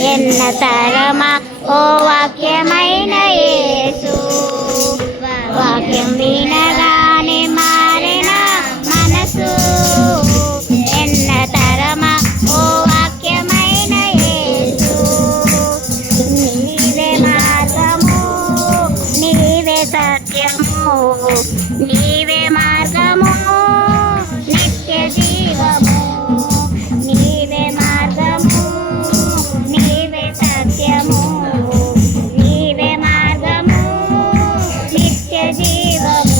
ఎన్న తరమా ఓ వాక్యమైన యేసు. వాక్యం వినగానే మారెన మనసు. ఎన్న తరమా ఓ వాక్యమైన యేసు. నీవే మార్గము, నీవే సత్యము, నీవే మార్గము, నిత్య జీవము. నీవే మార్గము, నీవే సత్యము, నీవే మార్గము, నిత్య జీవము.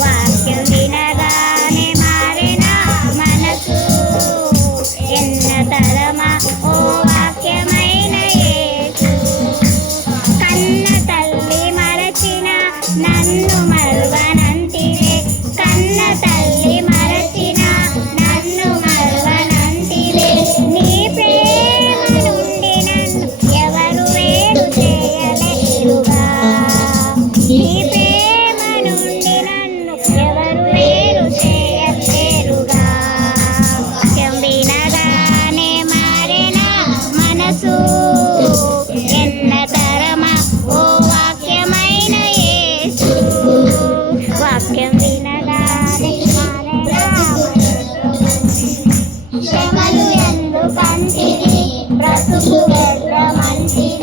వాక్యం వినగానే మారిన మనసు. ఎన్న తరమా ఓ వాక్యమైన యేసు. కన్న తల్లి మరచిన నన్ను మరువనంటివే. కన్న తల్లి మరచిన నన్ను మరువనంటివే. నీ ప్రేమ నుండి నన్ను ఎవరు వేరు చేయలేరుగా. నీ ప్రేమ నుండి నన్ను ఎవరు వేరు చేయలేరుగా. వాక్యం వినగానే మారెన మనసు. ఎన్న తరమా ఓ వాక్యమైన యేసు. వాక్యం వినగానే మారెన శ్రమలు ఎందుకంటివి, బ్రతుకు వ్యర్థమంటివి.